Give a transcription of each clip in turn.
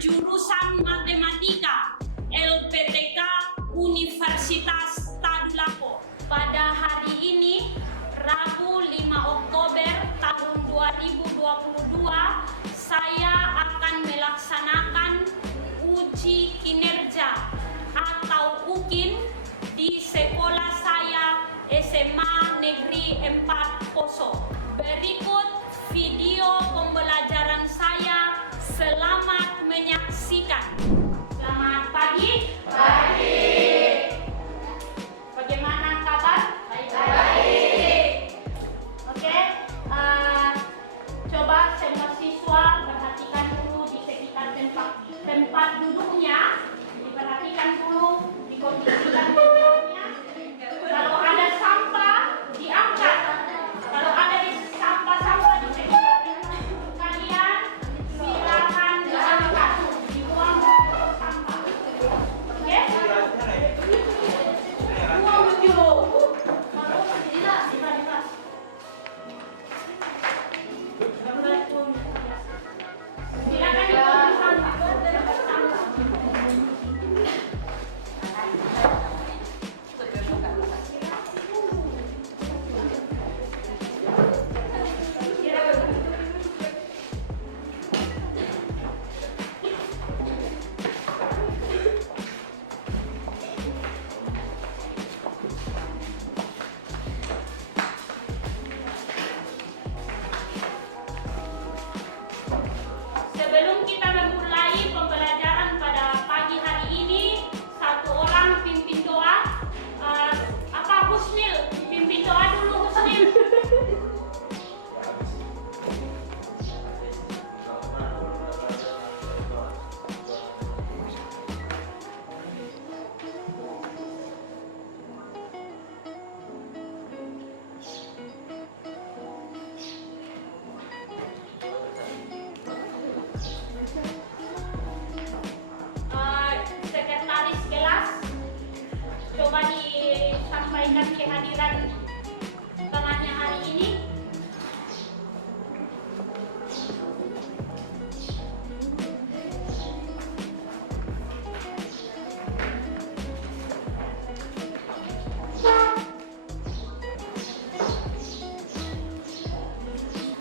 Jurusan Matematika LPTK Universitas Tadulako. Pada hari ini, Rabu 5 Oktober tahun 2022, saya akan melaksanakan uji kinerja atau UKIN di sekolah saya SMA Negeri 4 Poso. Berikut video pembelajaran saya. Selamat menyaksikan. Selamat pagi. Pagi. Bagaimana kabar? Baik. Oke. Coba semua siswa perhatikan dulu di sekitar tempat duduknya. Diperhatikan dulu, dikondisikan tempatnya. Kalau ada sampah, diangkat. Kalau ada sampah di sekitar kalian, silakan diangkat, dibuang ke sampah. Oke? Buang dulu. Silakan dibuang sampah. Sebelum kita memulai pembelajaran pada pagi hari ini, satu orang pimpin doa. Husnil, pimpin doa dulu Husnil. Sekretaris kelas, coba disampaikan kehadiran temannya hari ini.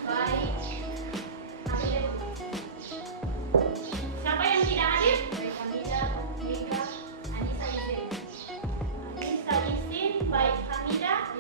Baik. Siapa yang tidak hadir? Baik Hamidah,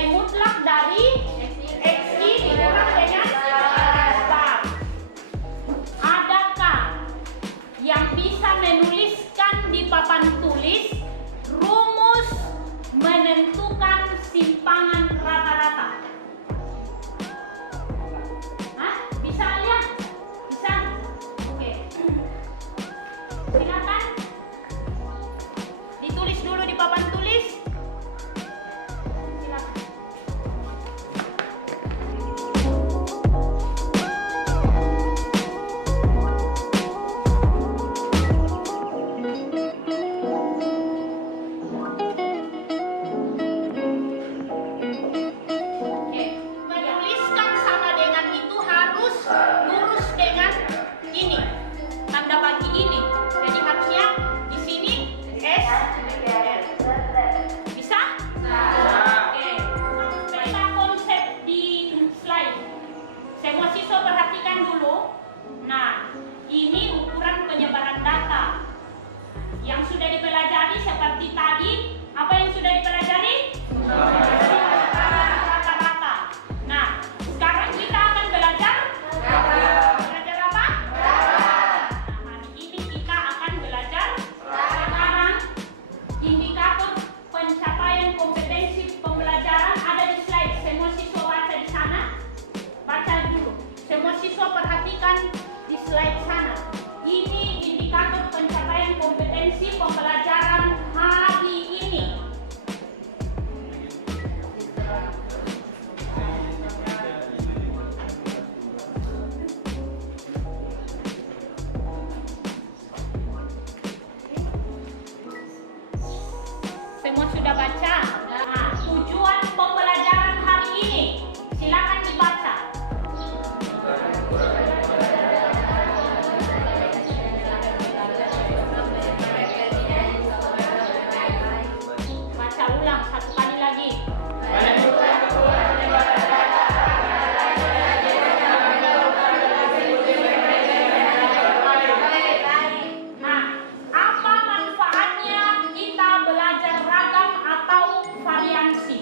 nilai mutlak dari XI dikurang dengan bar. Adakah yang bisa menuliskan di papan tulis rumus menentukan simpangan rata-rata? Hah? Bisa lihat? Bisa? Oke. Silakan. Ditulis dulu di papan tulis. Silakan. Oke, menuliskan sama dengan itu harus lurus dengan ini, tanda bagi ini. Jadi harusnya di sini S, R. Bisa? Oke. Peta konsep di slide. Semua siswa perhatikan dulu. Nah, ini ukuran penyebaran data. Yang sudah dipelajari seperti tadi, apa yang sudah dipelajari? Rata-rata. Nah, sekarang kita akan belajar belajar apa? Nah, hari ini kita akan belajar sekarang indikator pencapaian kompetensi pembelajaran ada di slide. Semua siswa baca di sana. Baca dulu. Semua siswa perhatikan di slide sana. Ini indikator pencapaian kompetensi pembelajaran hari ini. Semua sudah baca? Nah, tujuan pembelajaran hari ini. Silakan dibaca. Baca ulang satu kali lagi. Nah, apa manfaatnya kita belajar ragam atau variansi?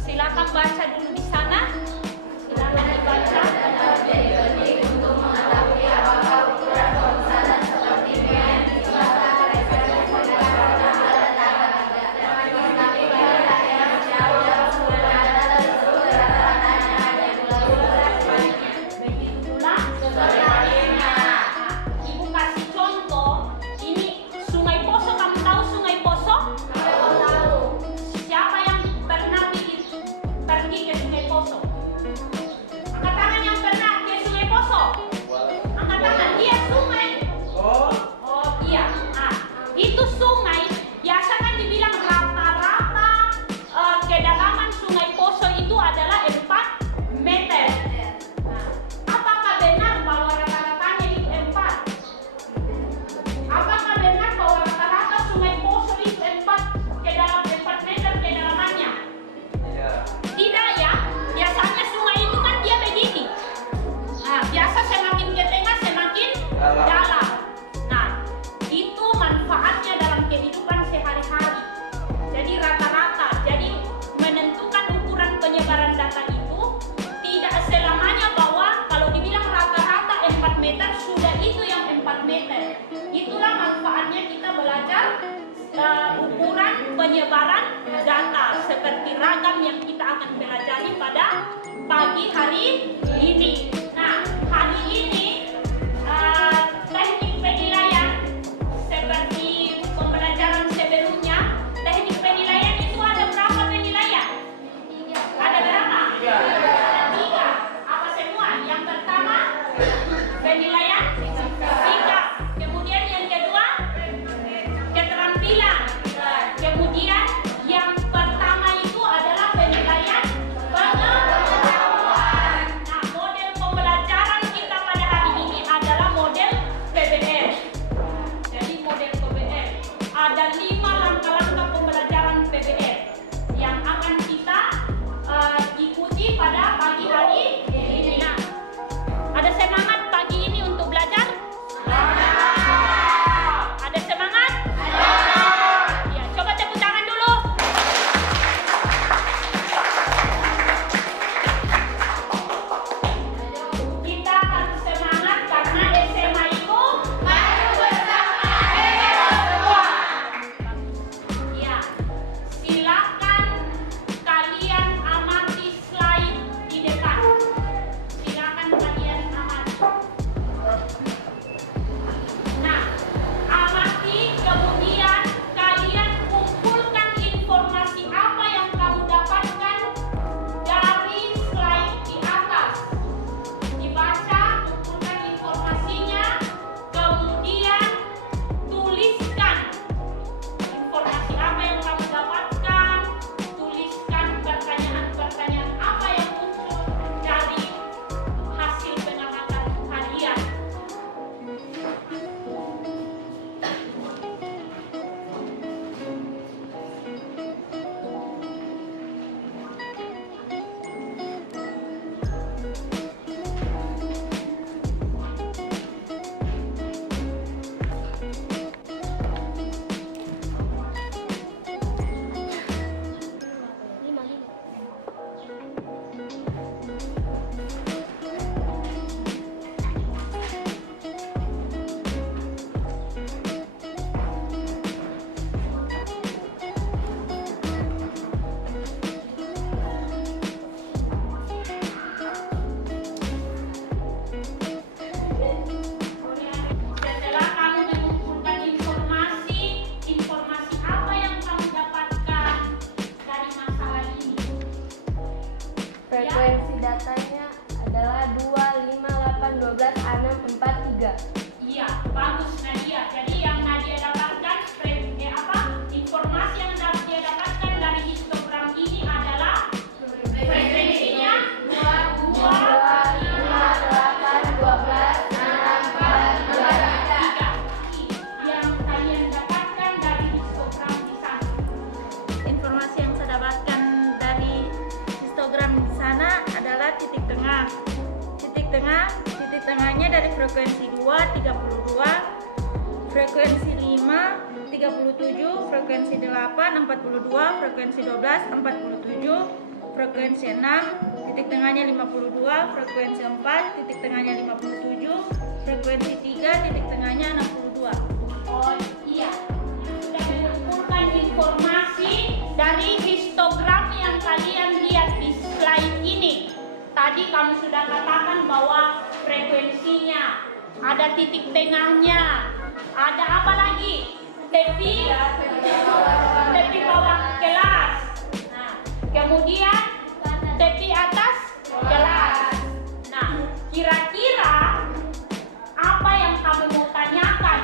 Silakan baca dulu di sana. Silakan dibaca. Untuk mengetahui apakah ukuran pemesanan seperti BN Ibu kasih contoh. Ini Sungai Poso. Kamu tahu Sungai Poso? Siapa yang pernah pergi ke Sungai Poso? Angkat tangan yang pernah ke Sungai Poso. Angkat tangan. Iya, sungai. Oh iya. Ah, itu sungai. Biasa kan dibilang rata-rata kedalaman Sungai Poso itu adalah 4 meter. Nah, apakah benar bahwa rata-ratanya itu 4? Apakah benar bahwa rata-rata Sungai Poso itu 4 meter kedalamannya? Tidak ya. Biasanya sungai itu kan dia begini. Nah, biasa semakin ke tengah semakin dalam. Nah, itu manfaatnya dalam kehidupan sehari-hari. Jadi rata-rata. Jadi menentukan ukuran penyebaran data itu tidak selamanya bahwa kalau dibilang rata-rata 4 meter sudah itu yang 4 meter. Itulah manfaatnya kita belajar ukuran penyebaran data seperti ragam yang kita akan pelajari pada pagi hari ini. Nah, hari ini teknik penilaian seperti pembelajaran sebelumnya. Teknik penilaian itu ada berapa penilaian? Ada berapa? Ada 3. Apa semua? Yang pertama penilaian sikap. Kemudian yang kedua keterampilan. Kemudian yang pertama itu adalah penilaian pengetahuan. Nah, model tengahnya dari frekuensi 2, 32, frekuensi 5, 37, frekuensi 8, 42, frekuensi 12, 47, frekuensi 6, titik tengahnya 52, frekuensi 4, titik tengahnya 57, frekuensi 3, titik tengahnya 62. Oh iya, sudah mengumpulkan informasi dari histogram yang kalian lihat di slide ini. Tadi kamu sudah katakan bahwa frekuensinya, ada titik tengahnya, ada apa lagi? Tepi bawah kelas. Nah, kemudian tepi atas kelas. Nah, kira-kira apa yang kamu mau tanyakan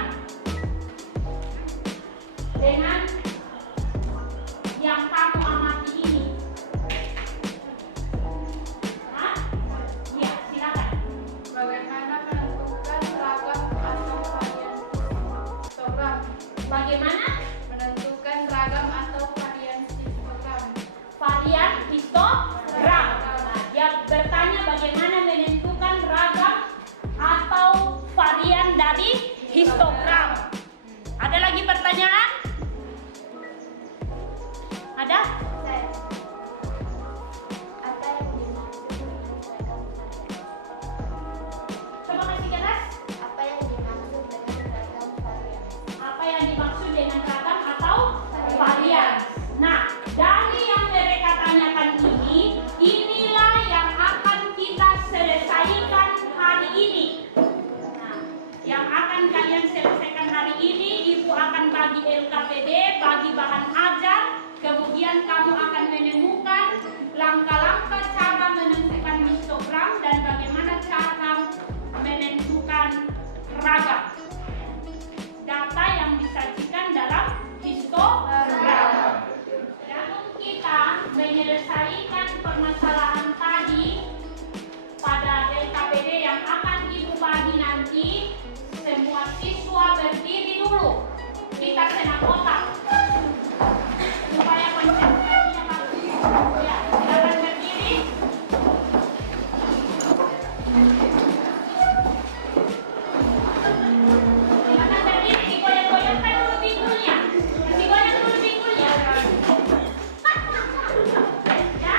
dengan yang kamu amati ini? Hah? Ya, silakan. Bagaimana menentukan ragam atau varian histogram? Bagaimana Menentukan ragam atau varian histogram. varian histogram? Nah, dia bertanya bagaimana menentukan ragam atau varian dari histogram. Ada lagi pertanyaan? Ada? Apa yang dimaksud dengan ragam varian? Coba kasih keras. Apa yang dimaksud dengan ragam varian? Apa yang dimaksud dengan ragam atau varian? Nah, dari yang mereka tanyakan ini, inilah yang akan kita selesaikan hari ini. Nah, yang akan kalian selesaikan hari ini, Ibu akan bagi LKPD, bagi bahan ajar, kemudian kamu akan menemukan langkah-langkah cara menentukan histogram dan bagaimana cara menentukan ragam. Data yang disajikan dalam histogram. Dan kita menyelesaikan permasalahan tadi pada LKPD yang akan Ibu bagi nanti, semua siswa berdiri dulu. Kita senam otak supaya konsentrasinya bagus. Ya, silakan berdiri. Silakan berdiri, digoyang-goyangkan dulu pinggulnya. Kasih goyang dulu pinggulnya. Ya.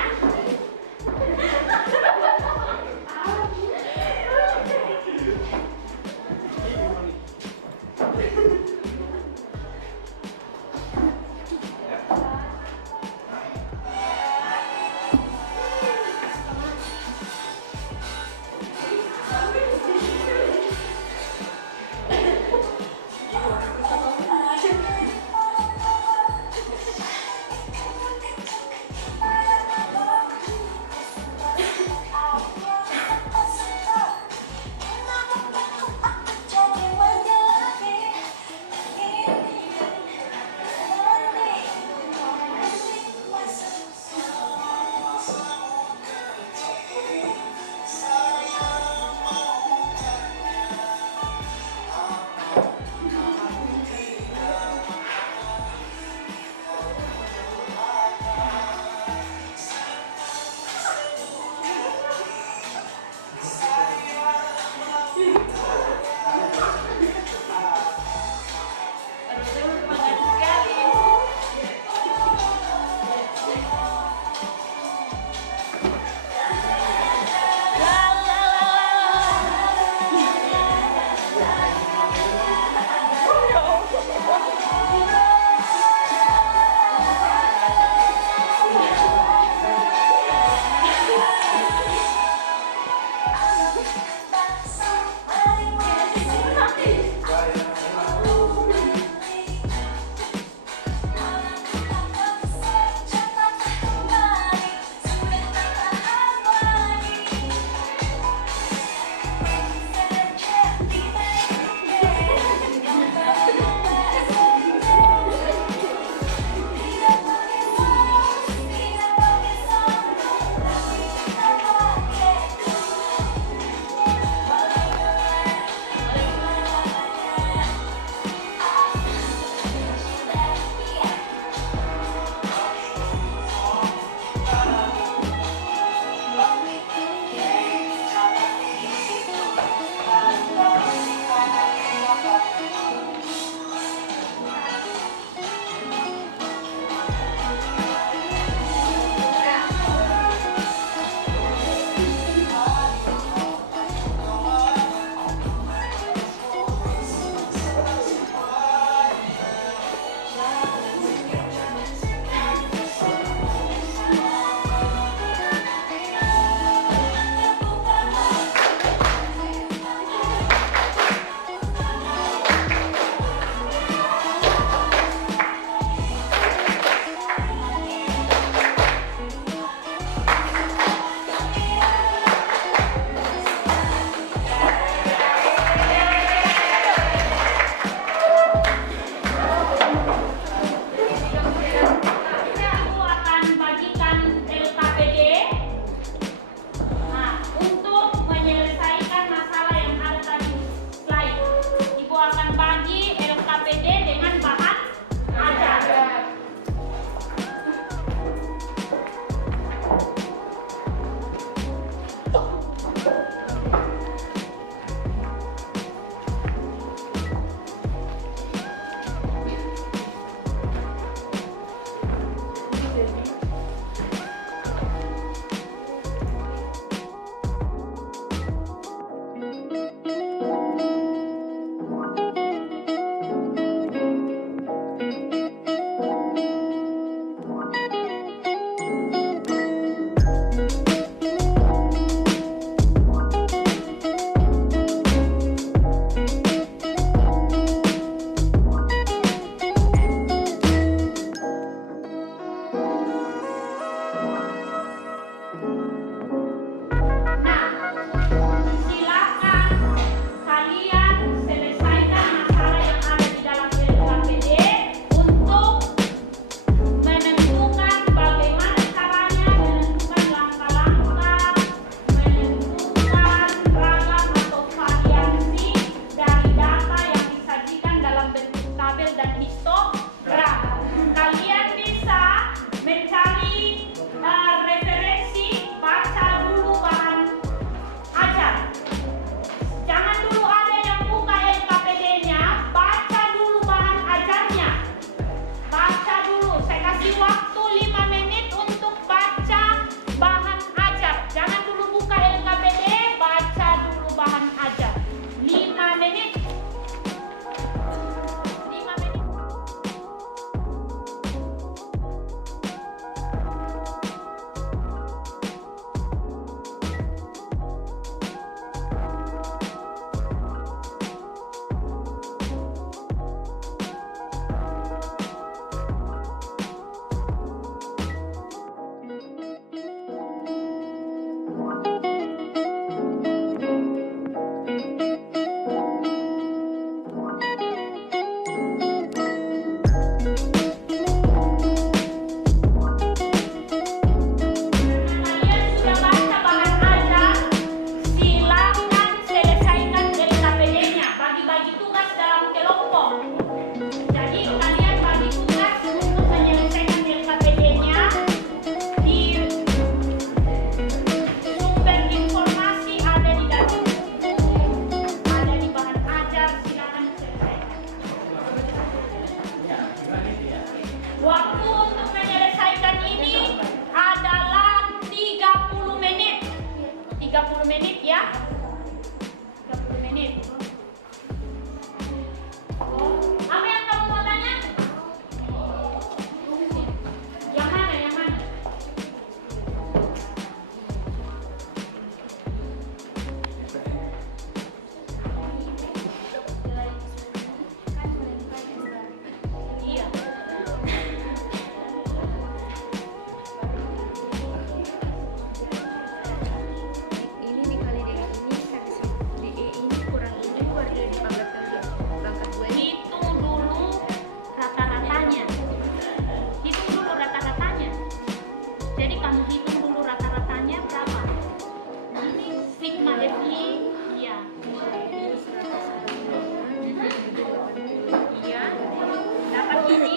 Kasih waktu 5 menit untuk baca bahan ajar. Jangan dulu buka LKPD, baca dulu bahan ajar. 5 menit. 5 menit. Kalian sudah baca bahan ajar, silakan selesaikan LKPD-nya. Bagi-bagi tugas dalam kelompok. Jadi kalian bagi tugas untuk menyelesaikan LKPD-nya di sumber informasi ada di dalam, ada di bahan ajar. Silakan selesaikan. Waktu untuk menyelesaikan ini adalah 30 menit. 30 menit ya. 30 menit. Apa yang kamu mau tanya? Yang mana? Yang mana? Iya. Ini dikali DE ini habis DE ini kurang ini baru dipadatkan dia berangkat 2 ini. Hitung dulu rata-ratanya. Hitung dulu rata-ratanya. Jadi kamu hitung dulu rata-ratanya berapa? Ini sigma Fi, iya. Iya. Dapat ini.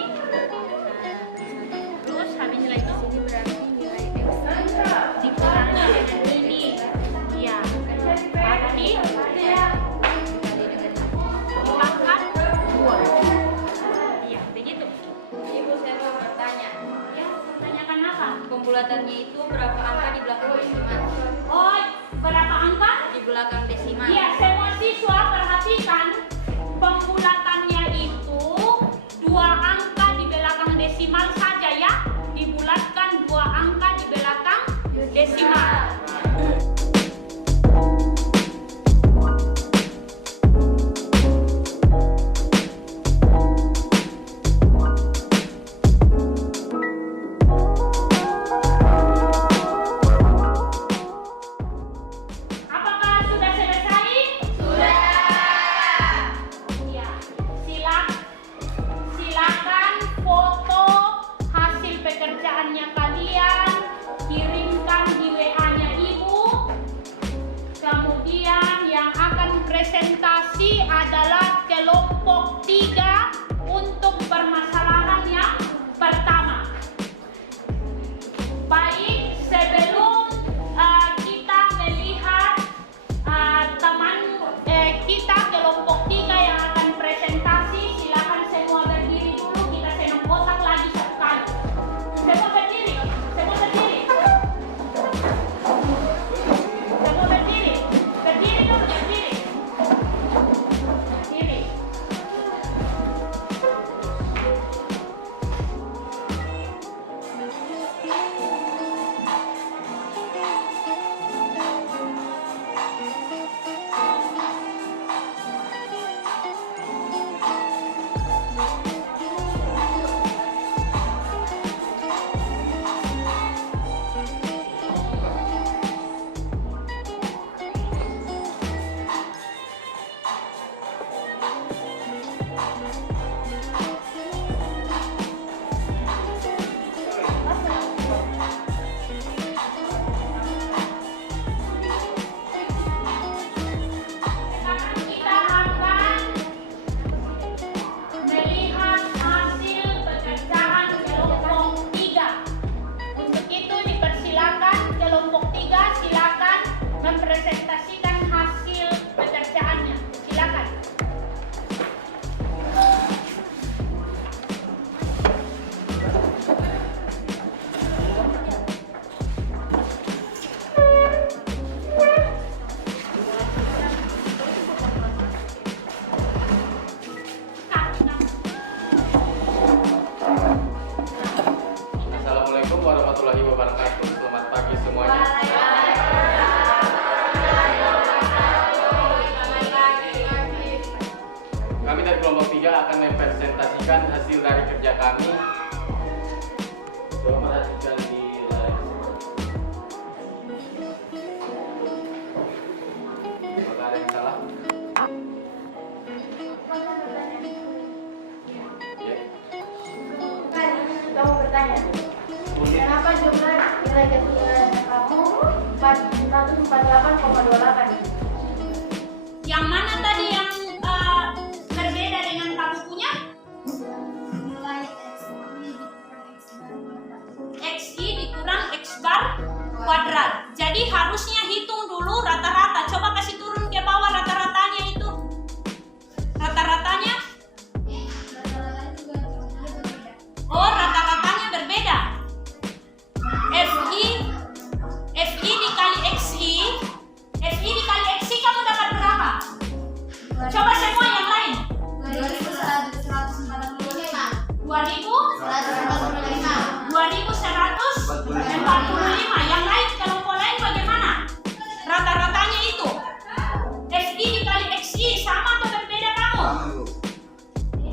Terus habis nilai itu Ini berarti nilai X dikurangi dengan ini. Iya. Baru dikali dengan dipangkat 2. Iya, begitu. Ibu, saya mau bertanya. Ya, tanyakan apa? Pembulatannya itu berapa angka di belakang desimal? Oh, berapa angka? Di belakang desimal. Iya, semua siswa perhatikan pembulatannya itu 2 angka di belakang desimal saja ya. Dibulatkan 2 angka di belakang desimal. Apakah sudah selesai? Sudah. Ya, silakan foto wabarakatuh. Selamat pagi semuanya. Kami dari kelompok 3 akan mempresentasikan hasil dari kerja kami. Coba perhatikan di layar. Apakah ada yang salah? Ya. Kamu bertanya, kenapa jumlah nilai kecil kamu 448,28? Yang mana tadi yang berbeda dengan kamu punya? XI dikurang X bar kuadrat. Jadi harusnya hitung dulu rata-rata. Coba kasih turun ke bawah rata-ratanya itu. Rata-ratanya? Oh, rata-ratanya berbeda. FI dikali XI. FI dikali XI kamu dapat berapa? Coba semua yang lain. 2145. Yang lain kelompok lain bagaimana? Rata-ratanya itu. FI dikali XI sama atau berbeda kamu?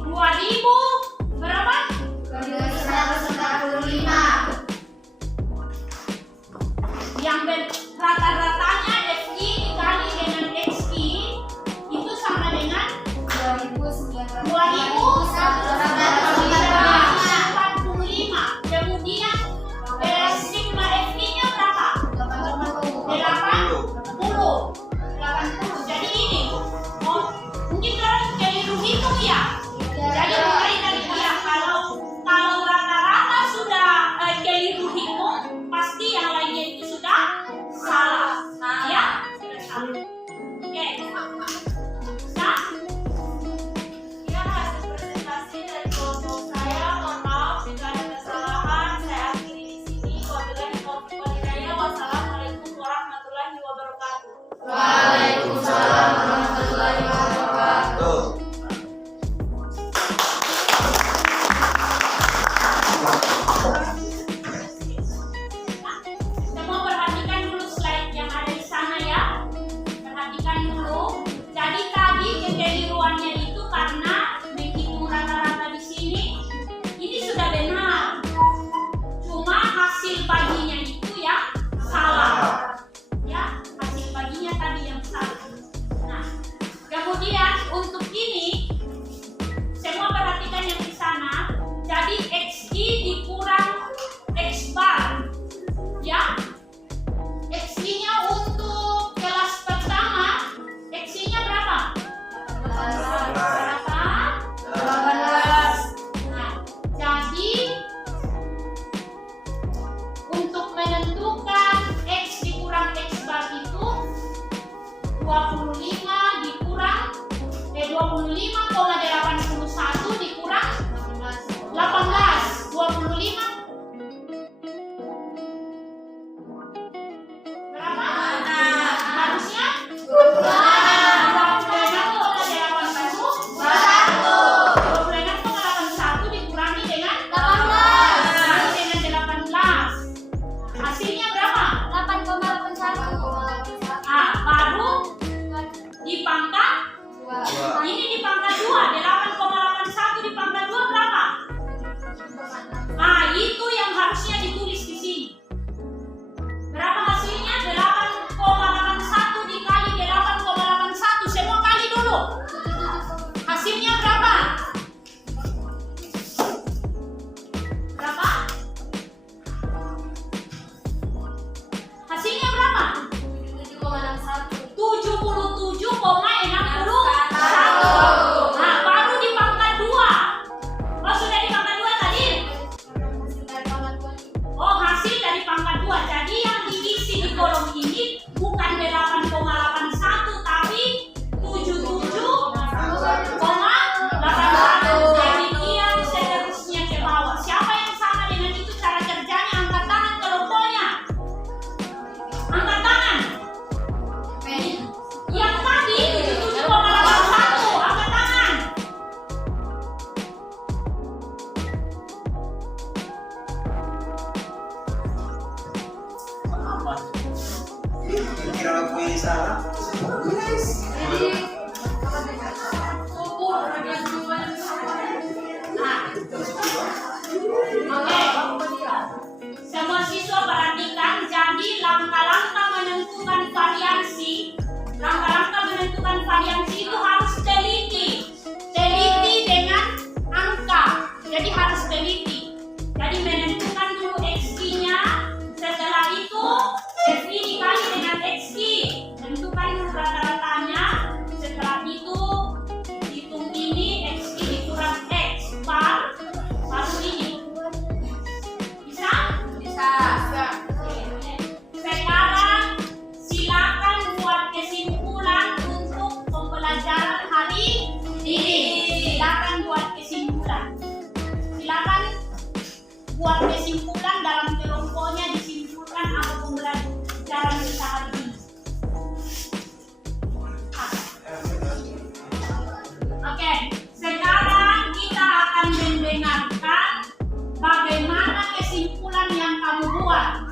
2000 berapa? 2145. Yang rata-ratanya FI dikali dengan XI itu sama dengan 2145. Kemudian sigma FI-nya berapa? 80. Jadi ini mungkin orang keliru hitung ya. Jadi mulai dari dia kalau rata-rata sudah keliru hitung, pasti yang lainnya itu sudah salah. Ya? Oke. Nah, ya hasil presentasi dari kelompok saya. Mohon maaf jika ada kesalahan. Saya akhiri di sini. Wabillahi taufiq wal hidayah. Wassalamualaikum warahmatullahi wabarakatuh. Waalaikumsalam warahmatullahi wabarakatuh. Semua perhatikan dulu slide yang ada di sana ya. Perhatikan dulu. Jadi tadi kekeliruannya itu karena menghitung rata-rata di sini. Ini sudah benar. Cuma hasil baginya itu yang salah. Ya, hasil baginya tadi yang salah. Nah, kemudian untuk ini semua perhatikan yang di sana. Jadi XI dikurang X bar. Ya, XI-nya untuk kelas pertama, XI-nya berapa? Berapa? 18. Nah, jadi untuk menentukan X dikurang X bar itu 25 dikurang 25,81 dikurang 18. 25 berapa? Harusnya 26,81 dikurangi dengan 18. Hasilnya berapa? 8,81. Baru dipangkat. Ini dipangkat 2, Oke. Semua siswa perhatikan, jadi langkah-langkah menentukan variansi. Langkah-langkah menentukan variansi itu harus teliti. Teliti dengan angka. Jadi harus teliti. Jadi menentukan dulu XI-nya, setelah itu FI dikali dengan XI. Tentukan dulu rata-ratanya, setelah itu hitung ini XI dikurang X bar, baru ini. Bisa? Bisa. Sekarang silakan buat kesimpulan untuk pembelajaran hari ini. Silakan buat kesimpulan. Silakan buat kesimpulan dalam kelompoknya, disimpulkan apa pembelajaran kita hari ini. Oke, sekarang kita akan mendengarkan bagaimana kesimpulan yang kamu buat.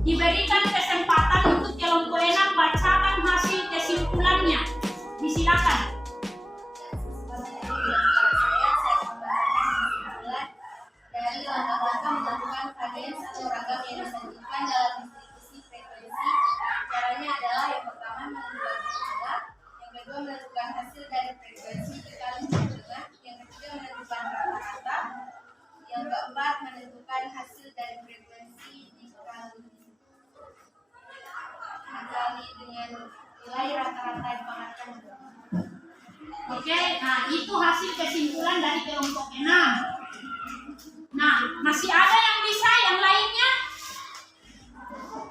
Diberikan kesempatan untuk kelompok 6 bacakan hasil kesimpulannya. Disilakan. Dari langkah-langkah melakukan variasi atau ragam yang disajikan dalam distribusi frekuensi. Caranya adalah yang pertama menentukan jumlah, yang kedua menentukan hasil dari frekuensi dikali jumlah, yang ketiga menentukan rata-rata, yang keempat menentukan hasil dari frekuensi dikali dengan nilai rata-rata dipangatkan. Oke, nah itu hasil kesimpulan dari kelompok 6. Nah, masih ada yang bisa, yang lainnya?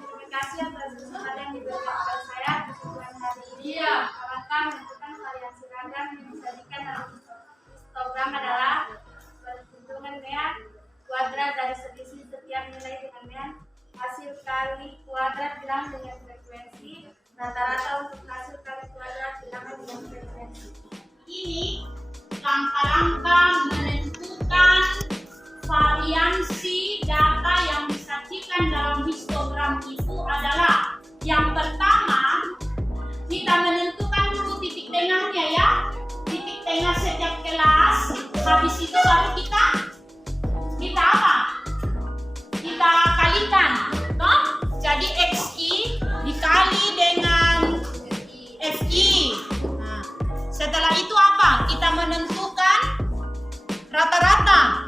Terima kasih atas kesempatan yang diberikan saya kesimpulan hari ini. Iya. Langkah menentukan variasi ragam yang disajikan dalam histogram adalah perhitungan dengan kuadrat dari selisih setiap nilai dengan hasil kali kuadrat bilang dengan frekuensi, rata-rata untuk hasil kali kuadrat bilang dengan frekuensi. Ini langkah-langkah menentukan variansi data yang disajikan dalam histogram itu adalah yang pertama, kita menentukan dulu titik tengahnya ya, titik tengah setiap kelas. Habis itu baru kita apa? Kita kalikan, toh? Jadi XI dikali dengan FI. Nah, setelah itu apa? Kita menentukan rata-rata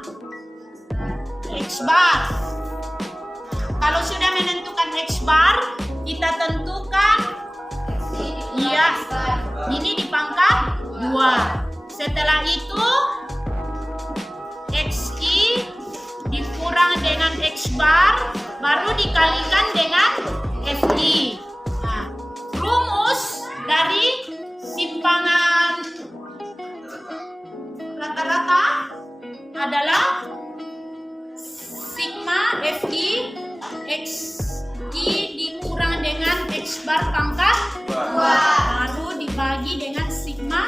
X bar. Kalau sudah menentukan X bar, kita tentukan iya, ini dipangkat 2. Setelah itu XI dikurang dengan X bar, baru dikalikan dengan FI. Nah, rumus dari simpangan rata-rata adalah sigma FI XI dikurang dengan X bar pangkat 2, baru dibagi dengan sigma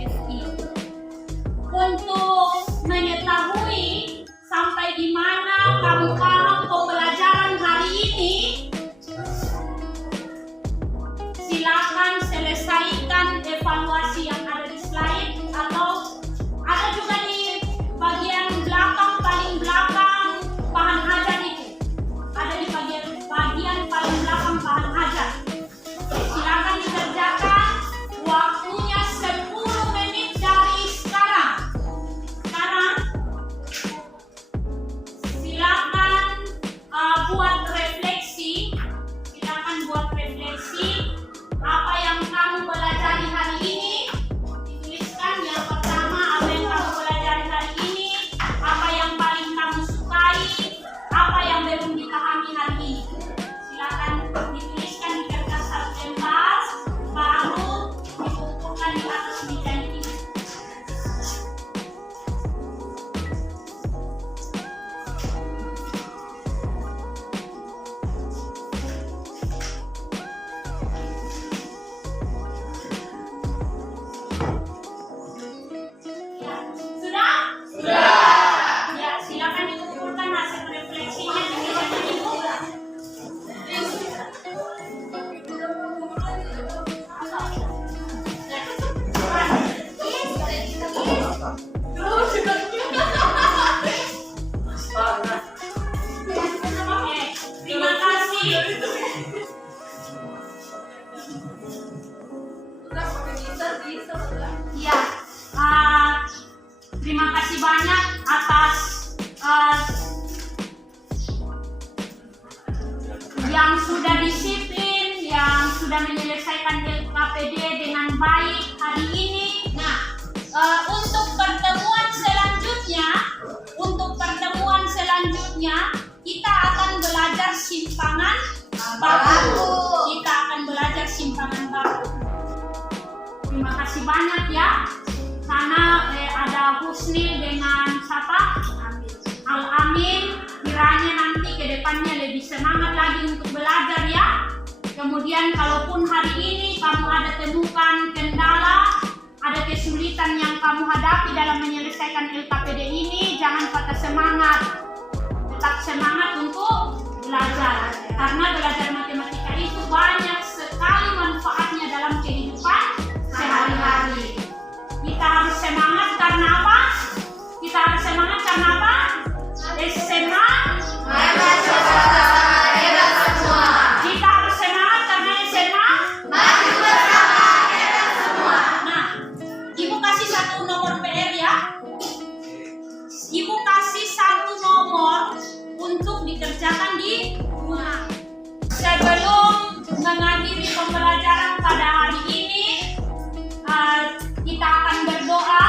FI. Untuk mengetahui sampai di mana kamu paham pembelajaran hari ini, silakan selesaikan evaluasi yang ada di slide, atau ada juga di bagian belakang, paling belakang bahan ajar itu. Ada di bagian paling belakang bahan ajar. Silakan dikerjakan, waktunya 10 menit dari sekarang. Sekarang sudah menyelesaikan LKPD dengan baik hari ini. Nah, untuk pertemuan selanjutnya kita akan belajar simpangan baku. Kita akan belajar simpangan baku. Terima kasih banyak ya. Sana ada Husnil dengan siapa? Al-Amin. Kiranya nanti ke depannya lebih semangat lagi untuk belajar ya. Kemudian kalaupun hari ini kamu ada temukan kendala, ada kesulitan yang kamu hadapi dalam menyelesaikan LKPD ini, jangan patah semangat. Tetap semangat untuk belajar. Karena belajar matematika itu banyak sekali manfaatnya dalam kehidupan sehari-hari. Kita harus semangat karena apa? Kita harus semangat karena apa? SMA hebat semua. Kita harus semangat karena SMA maju bersama hebat semua. Nah, Ibu kasih satu nomor PR ya. Ibu kasih satu nomor untuk dikerjakan di rumah. Sebelum mengakhiri pembelajaran pada hari ini, kita akan berdoa.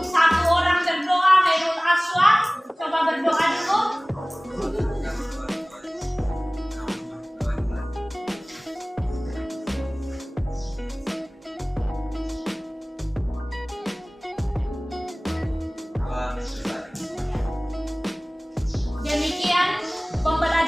Satu orang berdoa, Khairul Aswad. Coba berdoa dulu. Demikian pembelajaran